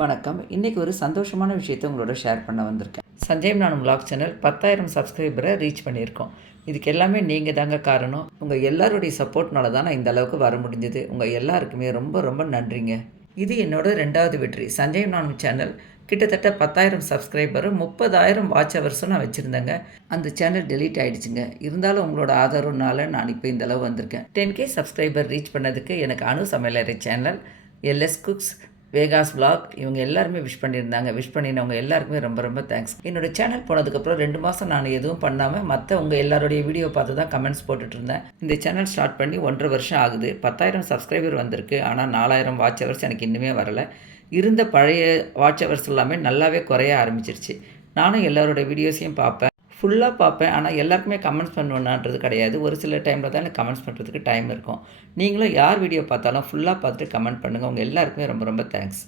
வணக்கம். இன்றைக்கி ஒரு சந்தோஷமான விஷயத்தை உங்களோட ஷேர் பண்ண வந்திருக்கேன். சஞ்சய் நானும் vlog சேனல் 10,000 சப்ஸ்கிரைபரை ரீச் பண்ணியிருக்கோம். இதுக்கு எல்லாமே நீங்கள் தாங்க காரணம். உங்கள் எல்லாருடைய சப்போர்ட்னால தான் நான் இந்த அளவுக்கு வர முடிஞ்சது. உங்கள் எல்லாருக்குமே ரொம்ப ரொம்ப நன்றிங்க. இது என்னோட 2வது வெற்றி. சஞ்சய் நானும் சேனல் கிட்டத்தட்ட 10,000 சப்ஸ்கிரைபரும் 30,000 வாட்ச் ஹவர்ஸும் நான் வச்சுருந்தேங்க. அந்த சேனல் டெலீட் ஆகிடுச்சுங்க. இருந்தாலும் உங்களோட ஆதரவுனால நான் இப்போ இந்த அளவு வந்திருக்கேன். 10K சப்ஸ்கிரைபர் ரீச் பண்ணதுக்கு எனக்கு அனு சமையலறை channel, LS cooks, Vegas vlog இவங்க எல்லாருமே விஷ் பண்ணியிருந்தாங்க. விஷ் பண்ணினவங்க எல்லாருக்குமே ரொம்ப ரொம்ப தேங்க்ஸ். என்னோடய சேனல் போனதுக்கப்புறம் 2 மாதம் நான் எதுவும் பண்ணாமல் மற்றவங்க எல்லாருடைய வீடியோ பார்த்து தான் கமெண்ட்ஸ் போட்டுட்டு இருந்தேன். இந்த சேனல் ஸ்டார்ட் பண்ணி 1.5 வருஷம் ஆகுது. 10,000 சப்ஸ்கிரைபர் வந்திருக்கு. ஆனால் 4,000 வாட்ச் ஹவர்ஸ் எனக்கு இன்னுமே வரலை. இருந்த பழைய வாட்ச் ஹவர்ஸ் எல்லாமே நல்லாவே குறைய ஆரம்பிச்சிருச்சு. நானும் எல்லாரோட வீடியோஸையும் பார்ப்பேன், ஃபுல்லாக பார்ப்பேன். ஆனால் எல்லாருக்குமே கமெண்ட்ஸ் பண்ணுவேன்னான்றது கிடையாது. ஒரு சில டைமில் தான் எனக்கு கமெண்ட்ஸ் பண்ணுறதுக்கு டைம் இருக்கும். நீங்களும் யார் வீடியோ பார்த்தாலும் ஃபுல்லாக பார்த்துட்டு கமெண்ட் பண்ணுங்கள். உங்கள் எல்லாருக்குமே ரொம்ப ரொம்ப தேங்க்ஸ்.